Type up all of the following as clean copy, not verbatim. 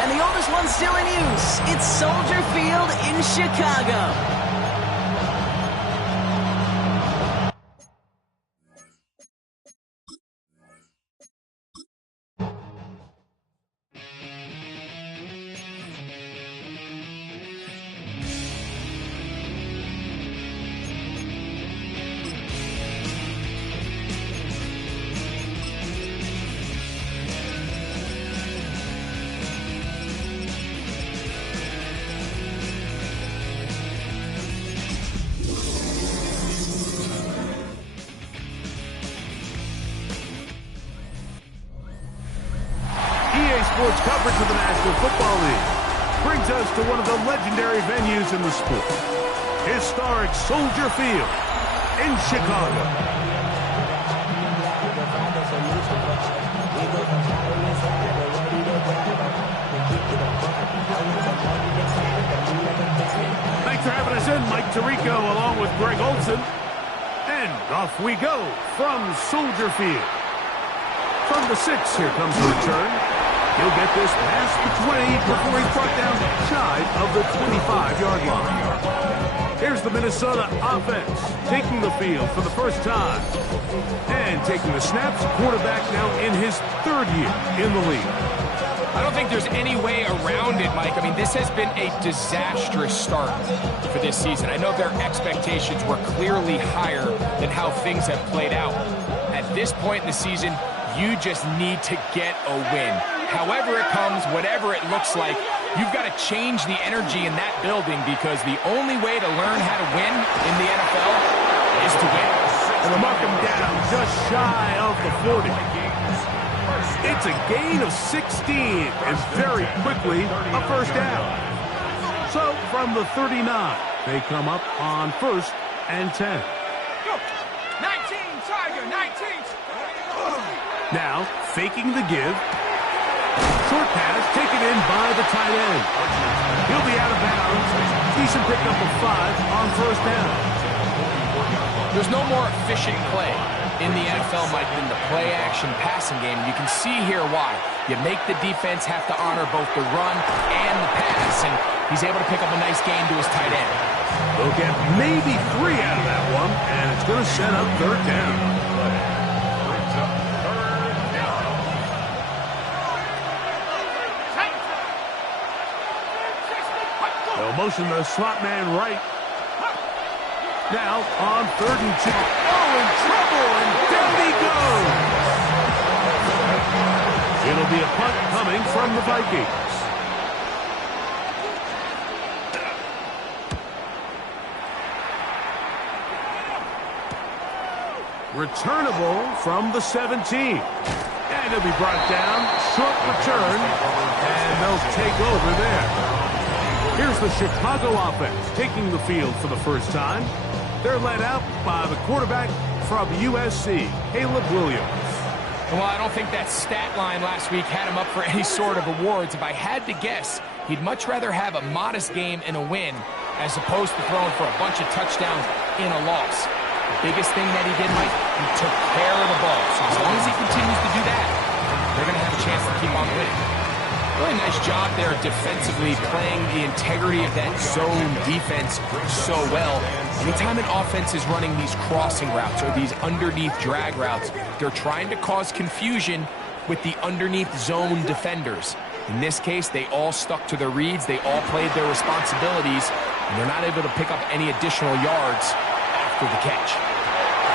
And the oldest one still in use. It's Soldier Field in Chicago. Sports coverage of the National Football League brings us to one of the legendary venues in the sport, historic Soldier Field in Chicago. Thanks for having us in, Mike Tirico, along with Greg Olson. And off we go from Soldier Field. From the 6, here comes the return. He'll get this past the 20 before he's brought down shy of the 25-yard line. Here's the Minnesota offense taking the field for the first time. And taking the snaps, quarterback now in his 3rd year in the league. I don't think there's any way around it, Mike. I mean, this has been a disastrous start for this season. I know their expectations were clearly higher than how things have played out. At this point in the season, you just need to get a win. However it comes, whatever it looks like, you've got to change the energy in that building, because the only way to learn how to win in the NFL is to win. And they'll mark him down just shy of the 40. It's a gain of 16, and very quickly a first down. So from the 39, they come up on 1st and 10. 19, Tiger, 19. Now, faking the give. Short pass taken in by the tight end. He'll be out of bounds. Decent pickup of 5 on 1st down. There's no more efficient play in the NFL, Mike, than the play-action passing game. You can see here why. You make the defense have to honor both the run and the pass, and he's able to pick up a nice gain to his tight end. They'll get maybe 3 out of that one, and it's going to set up 3rd down. They'll motion the slot man right. Now on 3rd and 2. Oh, in trouble, and down he goes. It'll be a punt coming from the Vikings. Returnable from the 17. And he'll be brought down. Short return. And they'll take over there. Here's the Chicago offense taking the field for the first time. They're led out by the quarterback from USC, Caleb Williams. Well, I don't think that stat line last week had him up for any sort of awards. If I had to guess, he'd much rather have a modest game and a win as opposed to throwing for a bunch of touchdowns in a loss. The biggest thing that he did, Mike, he took care of the ball. So as long as he continues to do that, they're going to have a chance to keep on winning. Really nice job there defensively, playing the integrity of that zone defense so well. Anytime an offense is running these crossing routes or these underneath drag routes, they're trying to cause confusion with the underneath zone defenders. In this case, they all stuck to their reads, they all played their responsibilities, and they're not able to pick up any additional yards after the catch.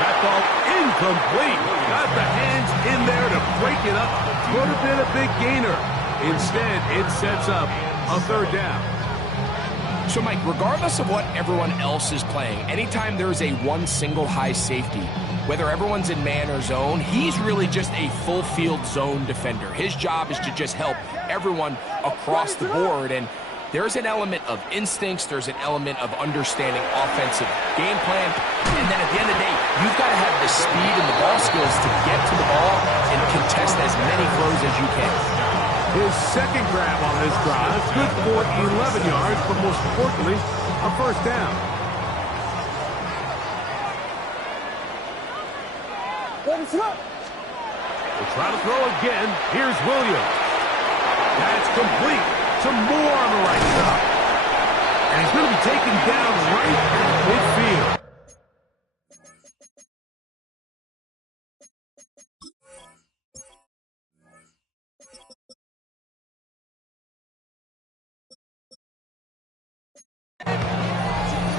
That ball incomplete. Got the hands in there to break it up. Could have been a big gainer. Instead, it sets up a 3rd down. So, Mike, regardless of what everyone else is playing, anytime there's a one single high safety, whether everyone's in man or zone, he's really just a full field zone defender. His job is to just help everyone across the board, and there's an element of instincts, there's an element of understanding offensive game plan, and then at the end of the day, you've got to have the speed and the ball skills to get to the ball and contest as many throws as you can. His 2nd grab on this drive, good for 11 yards, but most importantly, a 1st down. We'll try to throw again. Here's Williams. That's complete. Some more on the right side. And he's going to be taken down right at midfield.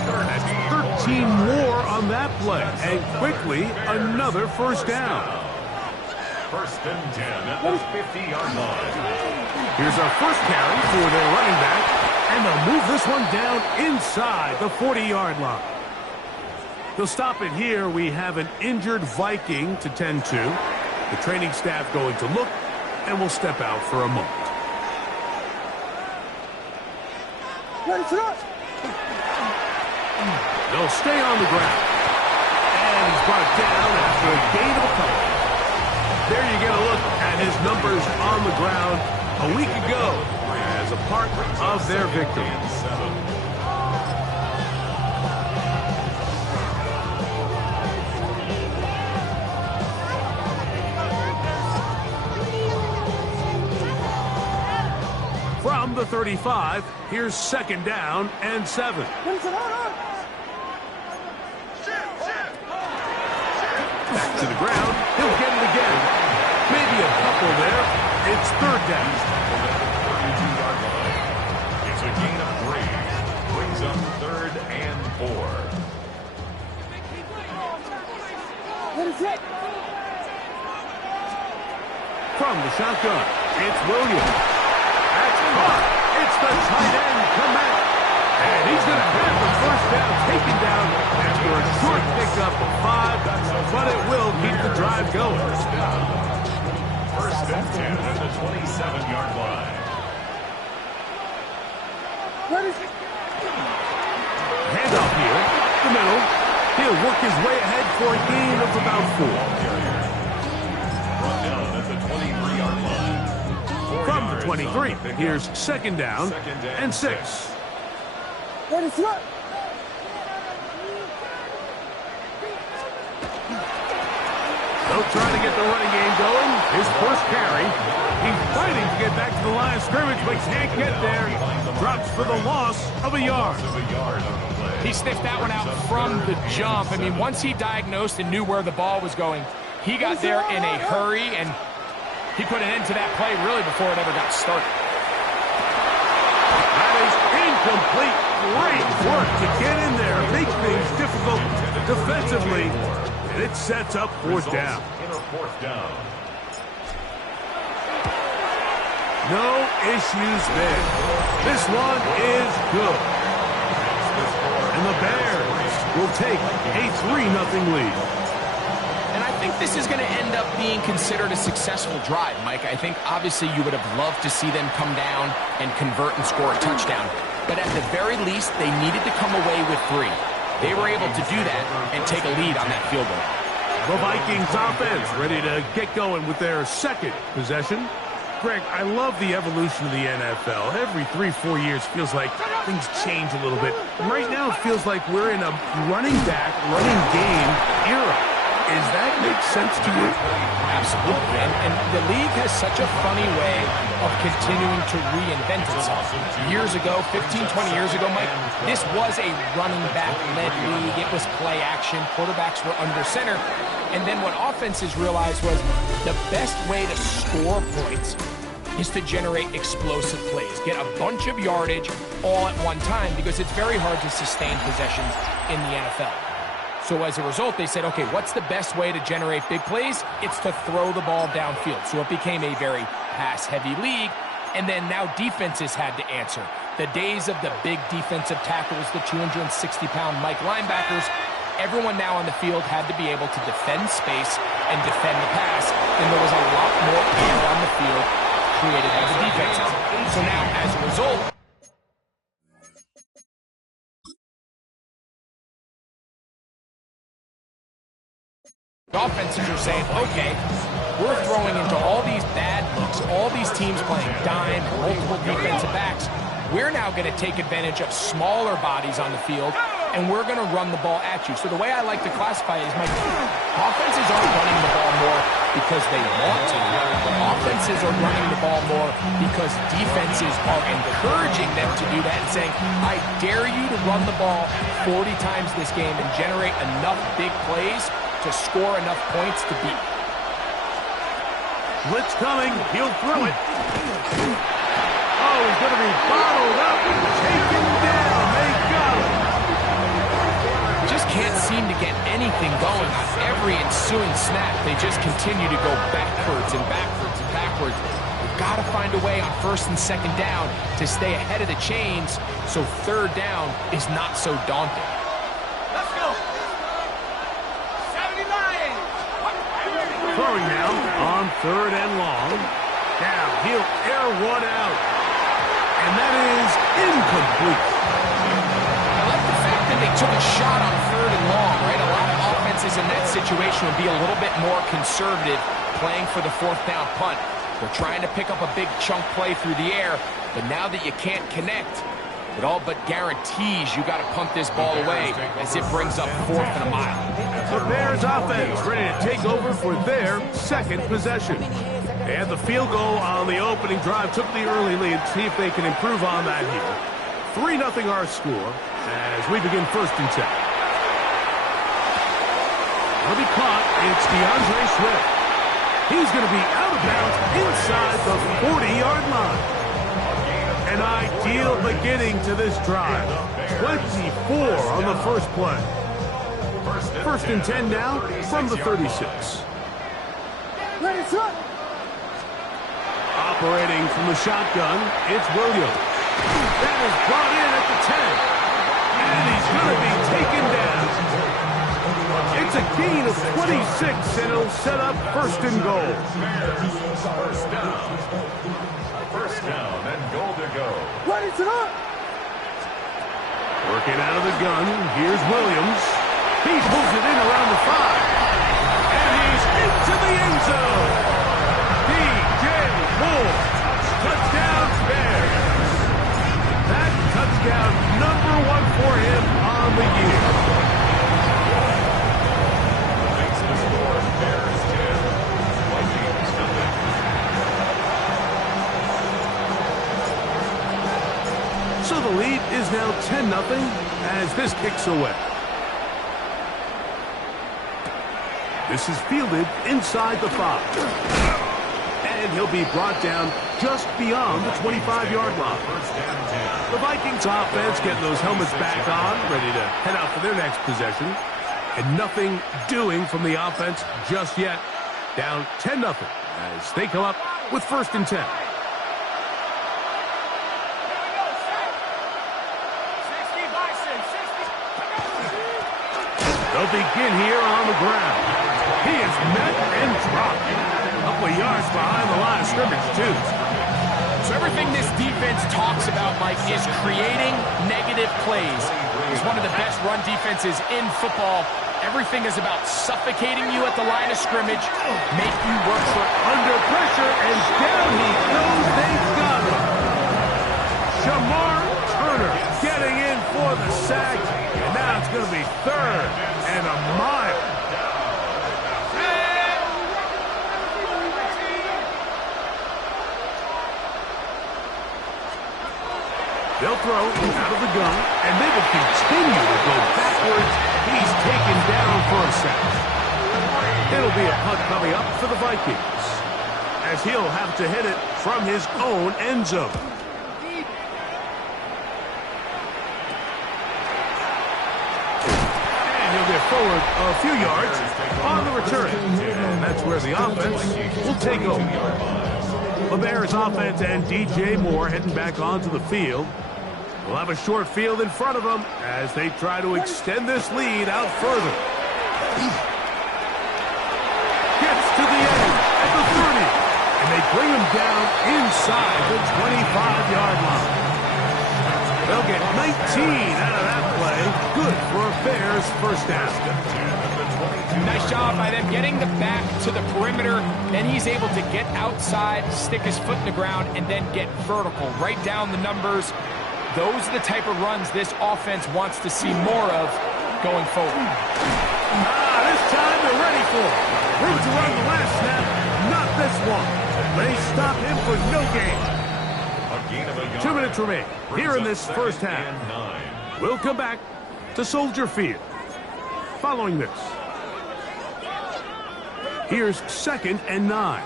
That's 13 more on that play. And quickly, another first down. First and 10 at the 50-yard line. Here's our first carry for their running back. And they'll move this one down inside the 40-yard line. They'll stop it here. We have an injured Viking to tend to. The training staff going to look, and we'll step out for a moment. They'll stay on the ground. And he's brought down after a gain of a couple. There you get a look at his numbers on the ground a week ago as a part of their victory. From the 35, here's second down and 7. Back to the ground. He'll get it again. Maybe a couple there. It's third down. It's a gain of 3. Brings up third and 4. From the shotgun, it's Williams. That's caught. It's the tight end, Komet. And he's going to have the first down taken down after a short pickup of 5, but it will keep the drive going. First and 10 at the 27-yard line. Handoff here, the middle. He'll work his way ahead for a gain of about 4. Run down at the 23-yard line. From the 23, here's second down and 6. They'll try to get the running game going. His first carry. He's fighting to get back to the line of scrimmage, but can't get there. Drops for the loss of a yard. He sniffed that one out from the jump. I mean, once he diagnosed and knew where the ball was going, he got there in a hurry, and he put an end to that play really before it ever got started. That is incomplete. Great work to get in there, make things difficult defensively, and it sets up fourth down. No issues there. This one is good. And the Bears will take a 3-0 lead. And I think this is going to end up being considered a successful drive, Mike. I think obviously you would have loved to see them come down and convert and score a touchdown. But at the very least, they needed to come away with 3. They were able to do that and take a lead on that field goal. The Vikings offense ready to get going with their second possession. Greg, I love the evolution of the NFL. Every 3-4 years feels like things change a little bit. Right now it feels like we're in a running back, running game era. Does that make sense to you? Absolutely. And the league has such a funny way of continuing to reinvent itself. Years ago, 15, 20 years ago, Mike, this was a running back-led league. It was play action. Quarterbacks were under center. And then what offenses realized was the best way to score points is to generate explosive plays. Get a bunch of yardage all at one time because it's very hard to sustain possessions in the NFL. So as a result, they said, okay, what's the best way to generate big plays? It's to throw the ball downfield. So it became a very pass-heavy league. And then now defenses had to answer. The days of the big defensive tackles, the 260-pound Mike linebackers, everyone now on the field had to be able to defend space and defend the pass. And there was a lot more air on the field created by the defenses. So now, as a result, offenses are saying, okay, we're throwing into all these bad looks, all these teams playing dime, multiple defensive backs. We're now going to take advantage of smaller bodies on the field and we're going to run the ball at you. So the way I like to classify it is, Mike, offenses aren't running the ball more because they want to. Offenses are running the ball more because defenses are encouraging them to do that and saying, I dare you to run the ball 40 times this game and generate enough big plays to score enough points to beat. Blitz coming. He'll throw it. Oh, he's going to be bottled up. Taken down. They got him. Just can't seem to get anything going on every ensuing snap. They just continue to go backwards and backwards and backwards. We've got to find a way on first and second down to stay ahead of the chains so third down is not so daunting. Let's go. 79. Throwing now on third and long. Now he'll air one out. And that is incomplete. I like the fact that they took a shot on third and long, right? A lot of offenses in that situation would be a little bit more conservative playing for the fourth down punt. They're trying to pick up a big chunk play through the air, but now that you can't connect, it all but guarantees you got to punt this ball away as it brings up fourth and a mile. The Bears offense ready to take over for their second possession. They had the field goal on the opening drive, took the early lead, see if they can improve on that here. 3-0 our score as we begin first and 10. It'll be caught. It's DeAndre Swift. He's going to be out of bounds inside the 40-yard line. An ideal beginning to this drive. 24 on the first play. First and 10 now from the 36. Operating from the shotgun, it's Williams. That is brought in at the 10. And he's going to be taken down. It's a gain of 26, and it'll set up first and goal. First down and goal to go. Working out of the gun, here's Williams. He pulls it in around the 5. And he's into the end zone. DJ Moore. Touchdown Bears. That touchdown number 1 for him on the year. Makes the score Bears 10, Vikings nothing. So the lead is now 10-0 as this kicks away. This is fielded inside the 5. And he'll be brought down just beyond the 25-yard line. The Vikings offense getting those helmets back on, ready to head out for their next possession. And nothing doing from the offense just yet. Down 10-0 as they come up with first and 10. They'll begin here on the ground. He is met and dropped. A couple of yards behind the line of scrimmage, too. So everything this defense talks about, Mike, is creating negative plays. It's one of the best run defenses in football. Everything is about suffocating you at the line of scrimmage, make you work for it. Under pressure, and down he goes. They've got him. Shamar Turner getting in for the sack. And now it's going to be third and a mile. They'll throw out of the gun, and they will continue to go backwards. He's taken down for a sack. It'll be a punt coming up for the Vikings, as he'll have to hit it from his own end zone. And he'll get forward a few yards on the return. And that's where the offense will take over. The Bears offense and DJ Moore heading back onto the field. We'll have a short field in front of them as they try to extend this lead out further. Gets to the end at the 30, and they bring him down inside the 25-yard line. They'll get 19 out of that play. Good for a Bears first down. Nice job by them getting the back to the perimeter. Then he's able to get outside, stick his foot in the ground, and then get vertical. Right down the numbers. those are the type of runs this offense wants to see more of going forward. This time they're ready for it. Room to run the last snap, not this one. They stop him for no gain. 2 minutes remain here in this first half. We'll come back to Soldier Field. Following this, here's 2nd and 9.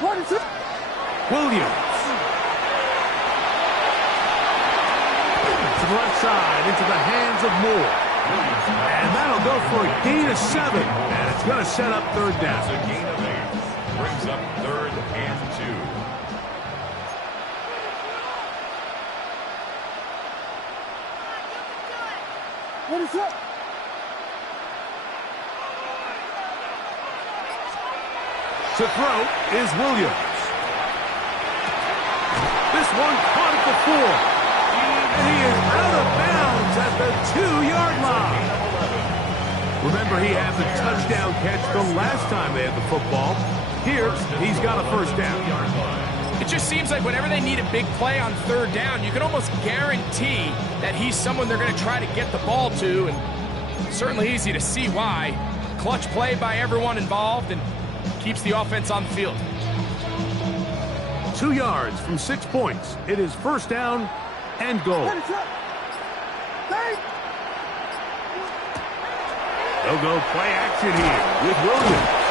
What is it? Williams. To the left side, into the hands of Moore. And that'll go for a gain of 7. And it's going to set up 3rd down. A gain of 8. Brings up 3rd and 2. What is that? To throw is Williams. This one caught at the 4. And he is out of bounds at the 2-yard line. Remember, he had the touchdown catch the last time they had the football. Here, he's got a 1st down. It just seems like whenever they need a big play on 3rd down, you can almost guarantee that he's someone they're going to try to get the ball to, and certainly easy to see why. Clutch play by everyone involved and keeps the offense on the field. 2 yards from 6 points. It is 1st down and goal. What is that? Hey! They'll go play action here with Williams.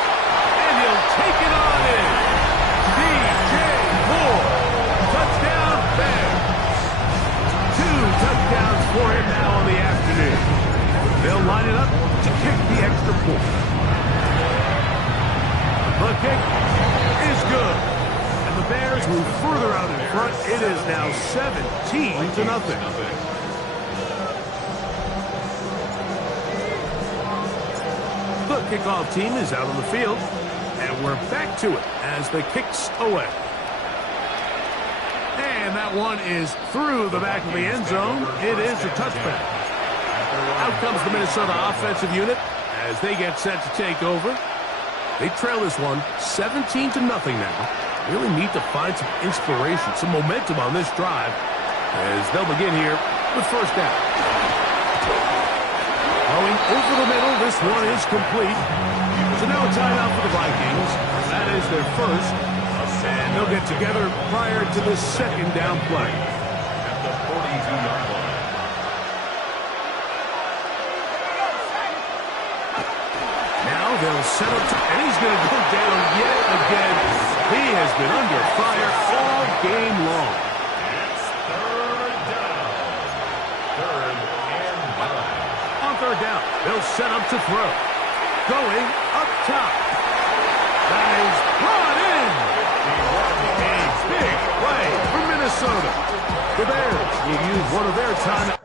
And he'll take it on in. DJ Moore. Touchdown, Bears. 2 touchdowns for him now on the afternoon. They'll line it up to kick the extra point. The kick is good. And the Bears move further out in front. It is now 17-0. The kickoff team is out on the field, and we're back to it as the kick's away. And that one is through the back of the end zone. It is a touchback. Out comes the Minnesota offensive unit as they get set to take over. They trail this one 17-0 now. Really need to find some inspiration, some momentum on this drive as they'll begin here with 1st down. Going over the middle, this one is complete. So now a timeout for the Vikings. That is their 1st. And they'll get together prior to the 2nd down play. At the 42-yard line. Now they'll settle to, and he's going to go down yet again. He has been under fire all game long. It's 3rd down. 3rd and 9. On 3rd down, they'll set up to throw. Going up top. That is brought in. A big play for Minnesota. The Bears will use one of their timeouts.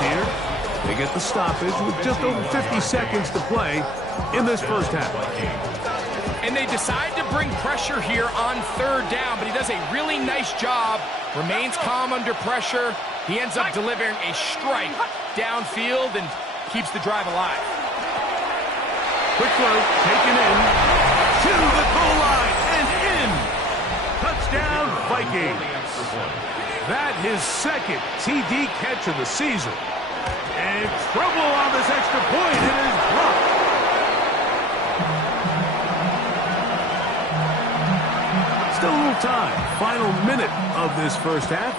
Here, they get the stoppage with just over 50 seconds to play in this first half. And they decide to bring pressure here on 3rd down, but he does a really nice job, remains calm under pressure. He ends up delivering a strike downfield and keeps the drive alive. Quick throw, taken in, to the goal line, and in. Touchdown, Vikings. That his 2nd TD catch of the season. And trouble on this extra point. It is blocked. Still a little time. Final minute of this first half.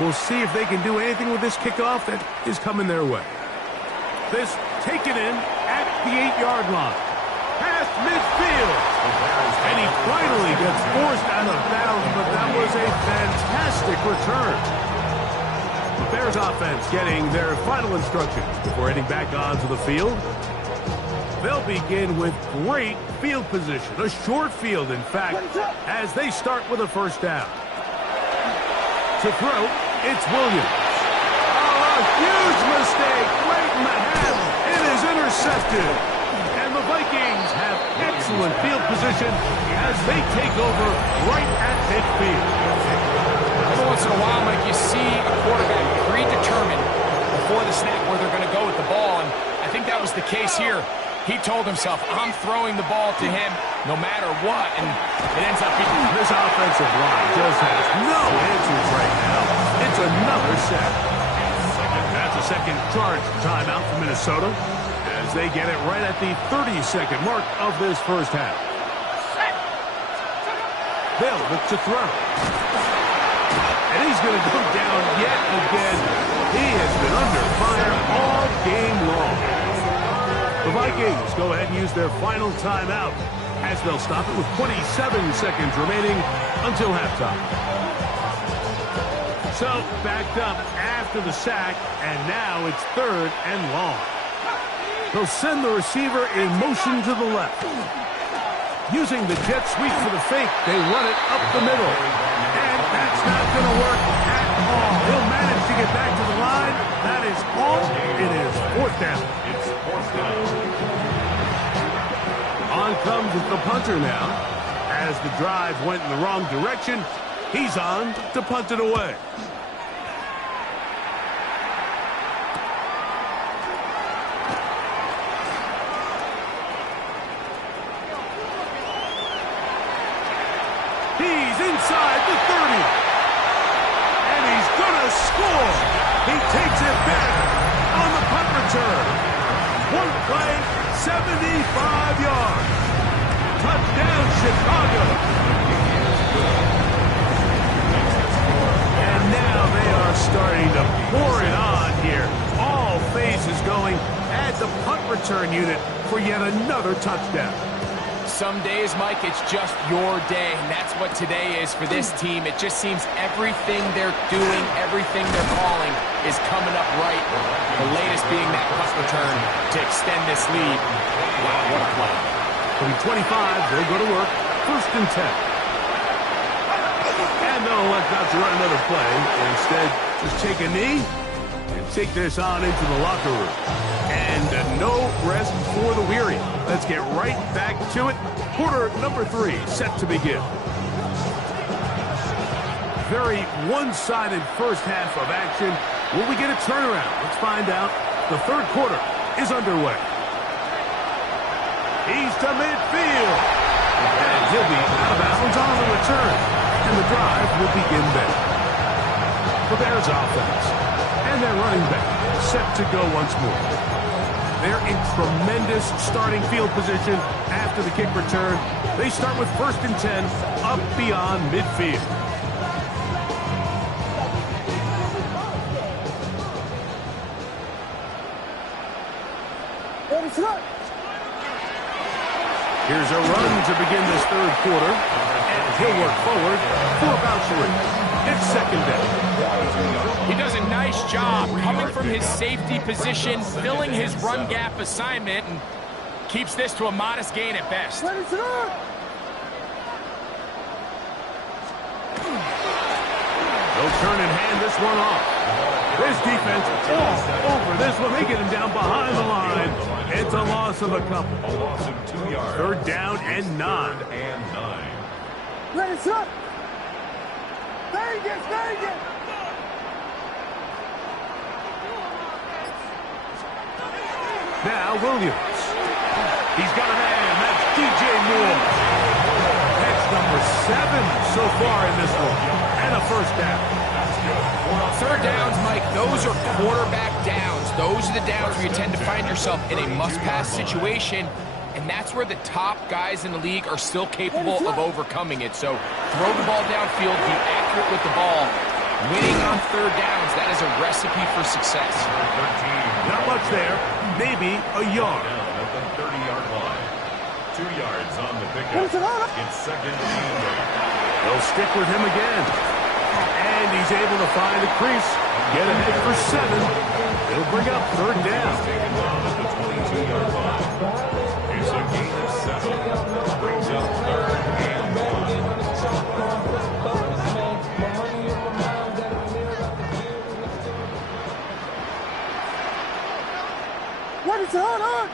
We'll see if they can do anything with this kickoff that is coming their way. This taken in at the 8-yard line. Past midfield. And he finally gets forced out of bounds, but that was a fantastic return. The Bears offense getting their final instructions before heading back onto the field. They'll begin with great field position, a short field, in fact, as they start with a 1st down. To throw, it's Williams. Oh, a huge formation as they take over right at midfield. Every once in a while, Mike, you see a quarterback predetermined before the snap where they're going to go with the ball, and I think that was the case here. He told himself, I'm throwing the ball to him no matter what, and it ends up being... This offensive line just has no answers right now. It's another sack. That's a second charge timeout for Minnesota as they get it right at the 30-second mark of this first half. They'll look to throw. And he's going to go down yet again. He has been under fire all game long. The Vikings go ahead and use their final timeout as they'll stop it with 27 seconds remaining until halftime. So, backed up after the sack, and now it's 3rd and long. They'll send the receiver in motion to the left. Using the jet sweep for the fake, they run it up the middle. And that's not going to work at all. He'll manage to get back to the line. That is all. It is 4th down. It's 4th down. On comes the punter now. As the drive went in the wrong direction, he's on to punt it away. He's inside the 30. And he's going to score. He takes it back on the punt return. One play, 75 yards. Touchdown, Chicago. And now they are starting to pour it on here. All phases going at the punt return unit for yet another touchdown. Some days, Mike, it's just your day, and that's what today is for this team. It just seems everything they're doing, everything they're calling is coming up right. The latest being that punt return to extend this lead. Wow, what a play. From 25, they'll go to work. 1st and 10. And they'll elect not to run another play. Instead, just take a knee and take this on into the locker room. And no rest for the weary. Let's get right back to it. Quarter number 3 set to begin. Very one-sided first half of action. Will we get a turnaround? Let's find out. The 3rd quarter is underway. He's to midfield. And he'll be out of bounds on the return. And the drive will begin there. The Bears offense. And their running back set to go once more. They're in tremendous starting field position after the kick return. They start with 1st and 10 up beyond midfield. Here's a run to begin this 3rd quarter. And he'll work forward for about 3. It's 2nd down. He does a nice job coming from his safety position, filling his run gap assignment, and keeps this to a modest gain at best. They'll turn and hand this one off. This defense all over this one. They get him down behind the line. It's a loss of a couple. A loss of 2 yards. 3rd down and 9. 3rd and 9. Ready, set. Vegas, Vegas. Now Williams. He's got a man. That's DJ Moore. That's number 7 so far in this one. And a 1st down. 3rd downs, Mike, those are quarterback downs. Those are the downs where you tend to find yourself in a must-pass situation, and that's where the top guys in the league are still capable of overcoming it. So throw the ball downfield, be accurate with the ball. Winning on 3rd downs, that is a recipe for success. 13. Not much there. Maybe a yard. Down at the 30-yard line. 2 yards on the pickup. It's 2nd and 8. They'll stick with him again. And he's able to find a crease. Get ahead for 7. They'll bring up 3rd down. Taken down at the 22-yard line. It's a gain of 7. Brings up 3rd and 1. What is on?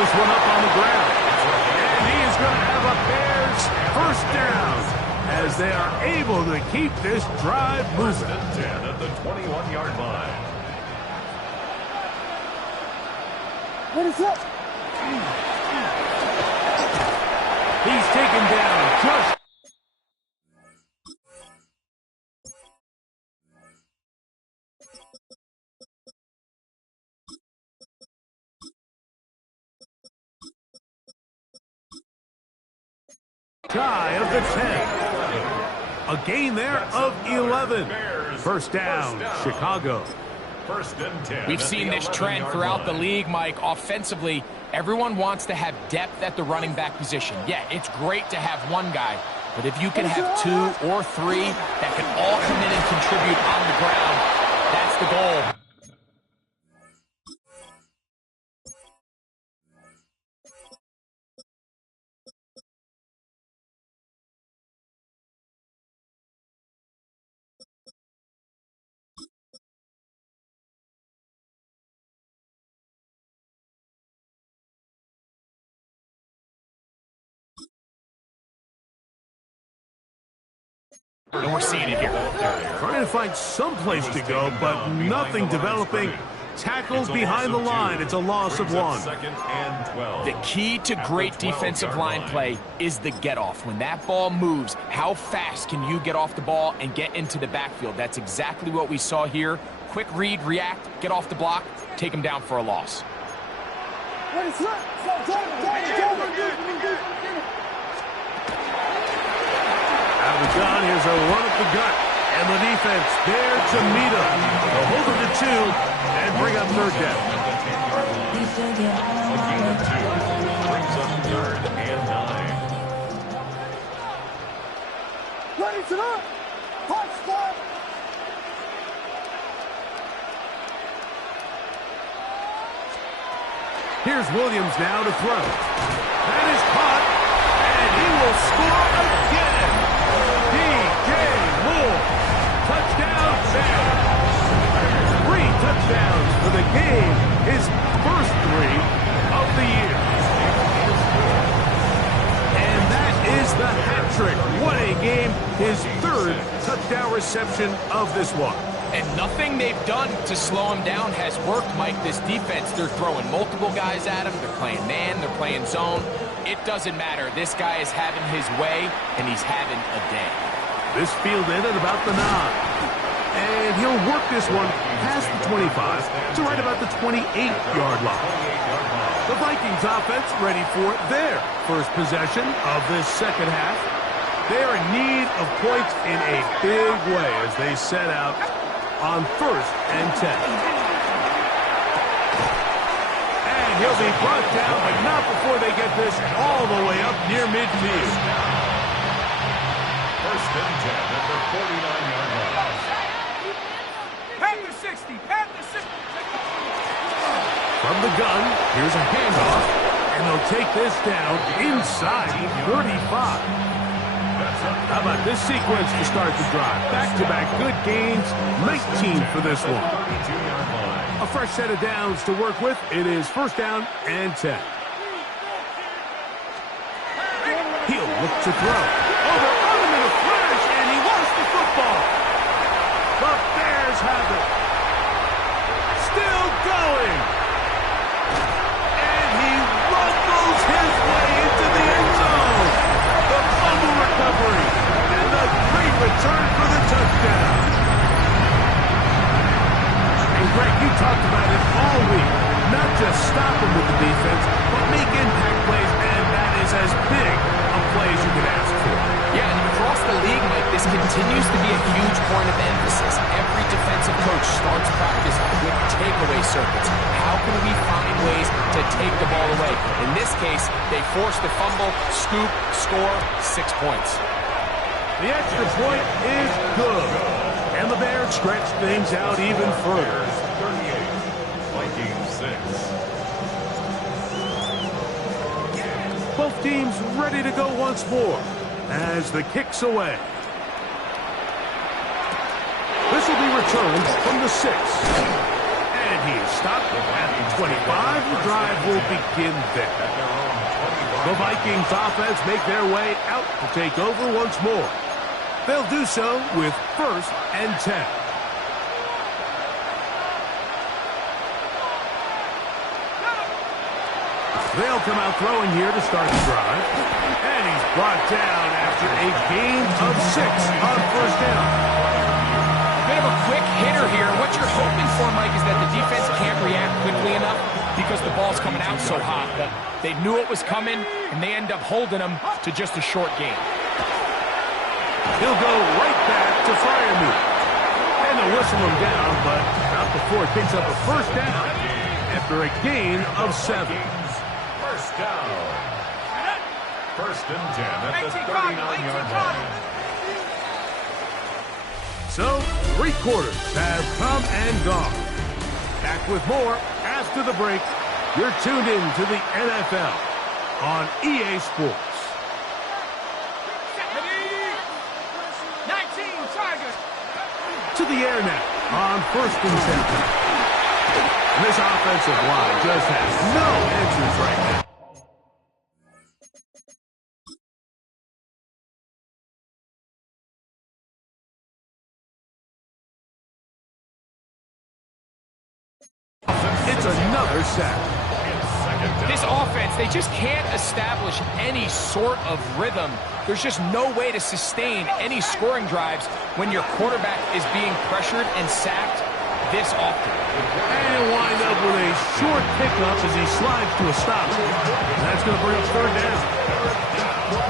this one up on the ground. And he is going to have a Bears first down as they are able to keep this drive moving. First and 10 at the 21-yard line. Ready, set. He's taken down just shy of the 10. A gain there of 11. First down, Chicago. First and 10. We've seen this trend throughout the league, Mike. Offensively, everyone wants to have depth at the running back position. Yeah, it's great to have one guy, but if you can have 2 or 3 that can all come in and contribute on the ground, that's the goal. And we're seeing it here. Trying to find some place to go, but nothing developing. Tackled behind the line. It's a loss of 1. Second and 12. The key to great defensive line play is the get-off. When that ball moves, how fast can you get off the ball and get into the backfield? That's exactly what we saw here. Quick read, react, get off the block, take him down for a loss. Ready, set. Out of the gun, here's a run up the gut. And the defense there to meet him. They'll hold him to 2 and bring up third down. A gain of 2 brings up third and 9. Ready, set. Touchdown. Here's Williams now to throw. That is caught, and he will score again. D.J. Moore. Touchdown, Bears. 3 touchdowns for the game. His first 3 of the year. And that is the hat trick. What a game. His 3rd touchdown reception of this one. And nothing they've done to slow him down has worked, Mike. This defense, they're throwing multiple guys at him. They're playing man, they're playing zone. It doesn't matter. This guy is having his way, and he's having a day. This field in at about the 9. And he'll work this one past the 25 to right about the 28-yard line. The Vikings offense ready for their first possession of this second half. They are in need of points in a big way as they set out on first and 10. And he'll be brought down, but not before they get this all the way up near midfield. First and 10 at the 49-yard line. Pat the 60, pat the 60. From the gun, here's a handoff, and they'll take this down inside 35. How about this sequence to start the drive? Back-to-back good gains, 19 for this one. A fresh set of downs to work with. It is first down and 10. He'll look to throw. Over on him in a flash, and he lost the football. The Bears have it. Still going. And he rumbles his way into the end zone. The fumble recovery and the great return for the touchdown. And Greg, you talked about it all week. Not just stop him with the defense, but make impact plays, and that is as big a play as you could ask for. Yeah, and across the league, Mike, this continues to be a huge point of emphasis. Every defensive coach starts practice with takeaway circuits. How can we find ways to take the ball away? In this case, they forced the fumble, scoop, score, 6 points. The extra point is good. And the Bears stretch things out even further. 38, Vikings 6. Both teams ready to go once more as the kick's away. This will be returned from the 6. And And he is stopped at the 25. The drive will begin there. The Vikings offense make their way out to take over once more. They'll do so with 1st and 10. They'll come out throwing here to start the drive. And he's brought down after a gain of 6 on 1st down. Bit of a quick hitter here. What you're hoping for, Mike, is that the defense can't react quickly enough because the ball's coming out so hot. But they knew it was coming, and they end up holding them to just a short gain. He'll go right back to Fryermuth. And they'll whistle him down, but not before it picks up a 1st down after a gain of 7. 1st down. 1st and 10 at the 39-yard line. So, 3 quarters have come and gone. Back with more after the break. You're tuned in to the NFL on EA Sports. 19 Tigers. To the air now on 1st and 10. And this offensive line just has no answers right now. It's another sack. This offense, they just can't establish any sort of rhythm. There's just no way to sustain any scoring drives when your quarterback is being pressured and sacked this often. And he'll wind up with a short pickup as he slides to a stop. And that's going to bring up 3rd down.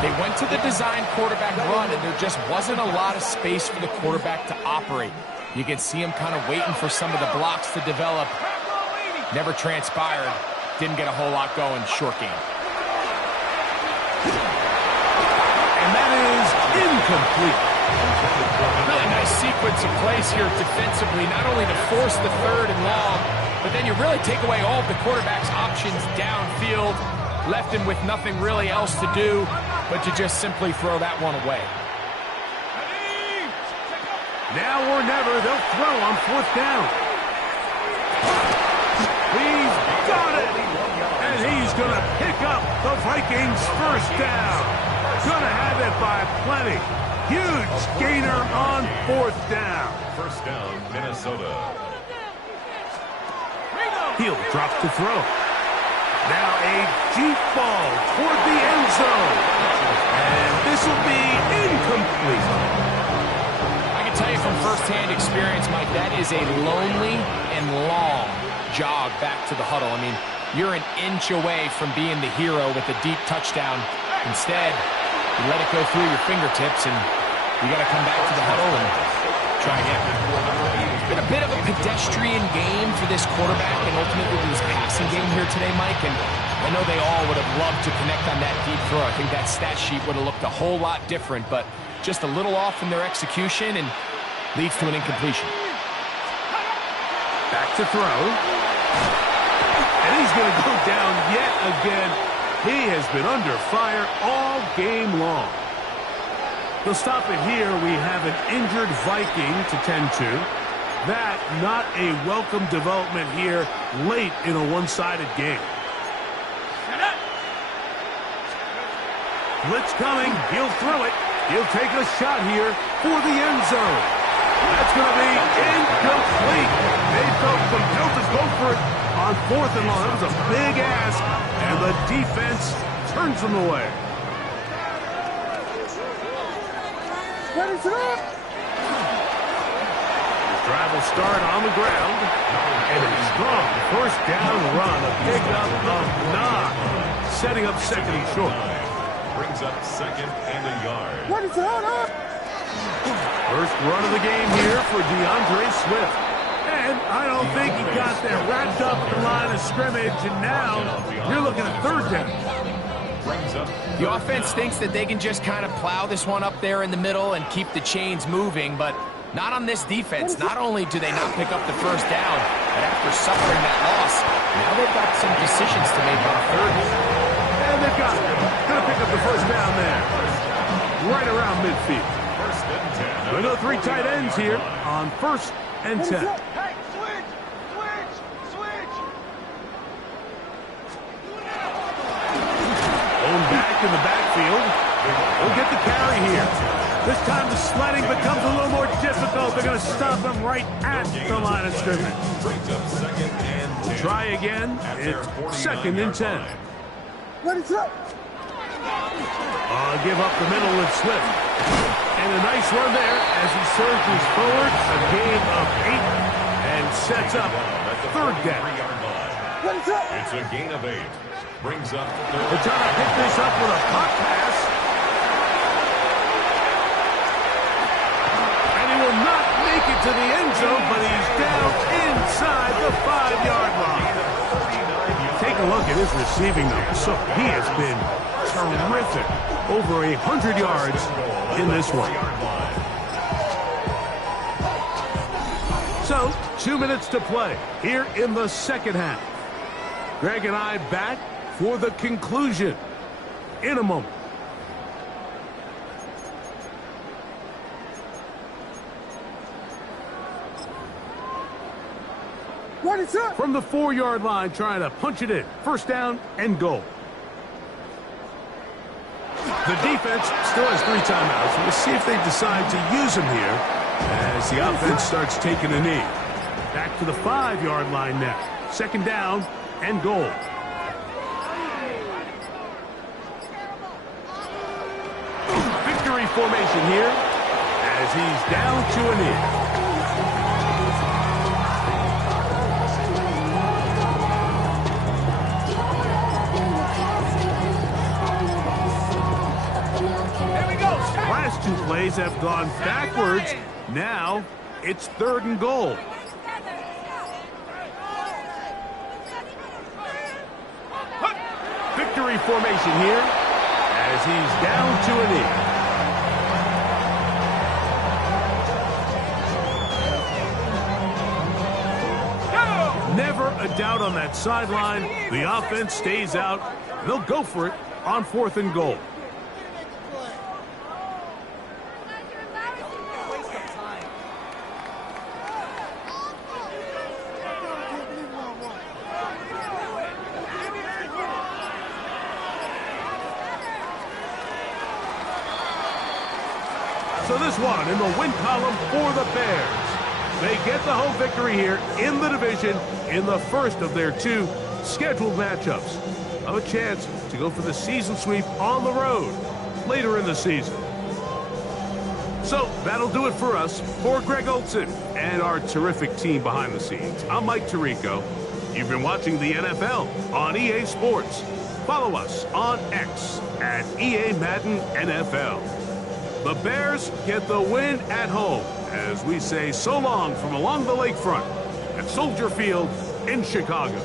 They went to the design quarterback run, and there just wasn't a lot of space for the quarterback to operate. You can see him kind of waiting for some of the blocks to develop. Never transpired. Didn't get a whole lot going. Short game. And that is incomplete. Really nice sequence of plays here defensively, not only to force the 3rd and long, but then you really take away all of the quarterback's options downfield, left him with nothing really else to do but to just simply throw that one away. Now or never, they'll throw on 4th down. He's got it! And he's going to pick up the Vikings' 1st down. Going to have it by plenty. Huge gainer on 4th down. 1st down, Minnesota. He'll drop to throw. Now a deep ball toward the end zone. And this will be incomplete. I can tell you from firsthand experience, Mike, that is a lonely and long jog back to the huddle. I mean, you're an inch away from being the hero with a deep touchdown. Instead, you let it go through your fingertips, and you got to come back to the huddle and try again. It's been a bit of a pedestrian game for this quarterback and ultimately this passing game here today, Mike, and I know they all would have loved to connect on that deep throw. I think that stat sheet would have looked a whole lot different, but just a little off in their execution and leads to an incompletion. Back to throw. And he's going to go down yet again. He has been under fire all game long. They'll stop it here. We have an injured Viking to tend to. That not a welcome development here late in a one-sided game. Blitz coming. He'll throw it. He'll take a shot here for the end zone. That's going to be incomplete. They felt compelled to go for it on 4th and long. That was a big ask, and the defense turns them away. What is it? Drive will start on the ground, and a strong 1st down run, a pickup of 9, setting up 2nd and short. Brings up 2nd and a yard. What is it? First run of the game here for DeAndre Swift. And I don't think he got there wrapped up in the line of scrimmage, and now you're looking at 3rd down. The offense thinks that they can just kind of plow this one up there in the middle and keep the chains moving, but not on this defense. Not only do they not pick up the 1st down, but after suffering that loss, now they've got some decisions to make on 3rd. And they've got it. Going to pick up the 1st down there. Right around midfield. We'll go 3 tight ends here on 1st and 10. Hey, switch! in the backfield. We'll get the carry here. This time the sledding becomes a little more difficult. They're going to stop him right at the line of scrimmage. Brings up 2nd and 10. Try again. It's 2nd and 10. What is up? Give up the middle with Swift. And a nice run there as he surges forward. A gain of 8 and sets up 3rd down. What is up? It's a gain of 8. Brings up 3rd. They're trying to pick this up with a pop pass. And he will not make it to the end zone, but he's down inside the 5-yard line. Take a look at his receiving numbers. So he has been terrific. Over 100 yards in this one. So, 2 minutes to play here in the 2nd half. Greg and I back for the conclusion in a moment. What is up? From the 4-yard line, trying to punch it in. 1st down and goal. The defense still has 3 timeouts. We'll see if they decide to use them here as the offense starts taking a knee. Back to the 5-yard line now. 2nd down and goal. Victory formation here as he's down to a knee. Last 2 plays have gone backwards. Now it's 3rd and goal. Victory formation here as he's down to a knee. Never a doubt on that sideline. The offense stays out. They'll go for it on 4th and goal. So this one in the win column for the Bears. They get the home victory here in the division in the first of their 2 scheduled matchups. A chance to go for the season sweep on the road later in the season. So that'll do it for us. For Greg Olson and our terrific team behind the scenes, I'm Mike Tirico. You've been watching the NFL on EA Sports. Follow us on X at EA Madden NFL. The Bears get the win at home as we say so long from along the lakefront at Soldier Field in Chicago.